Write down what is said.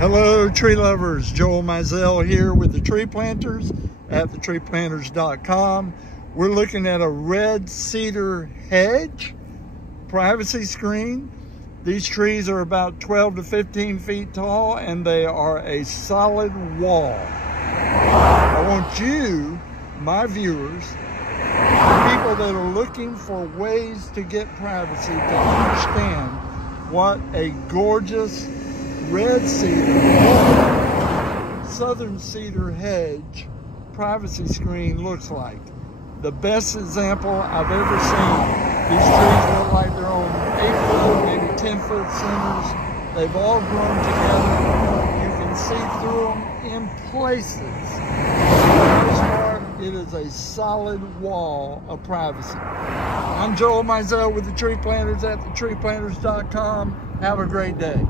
Hello tree lovers, Joel Mizell here with the Tree Planters at thetreeplanters.com. We're looking at a red cedar hedge privacy screen. These trees are about 12 to 15 feet tall and they are a solid wall. I want you, my viewers, people that are looking for ways to get privacy, to understand what a gorgeous red cedar, southern cedar hedge privacy screen looks like. The best example I've ever seen. These trees look like they're on 8-foot, maybe 10-foot centers. They've all grown together. You can see through them in places. For the most part, it is a solid wall of privacy. I'm Joel Mizell with the Tree Planters at thetreeplanters.com. Have a great day.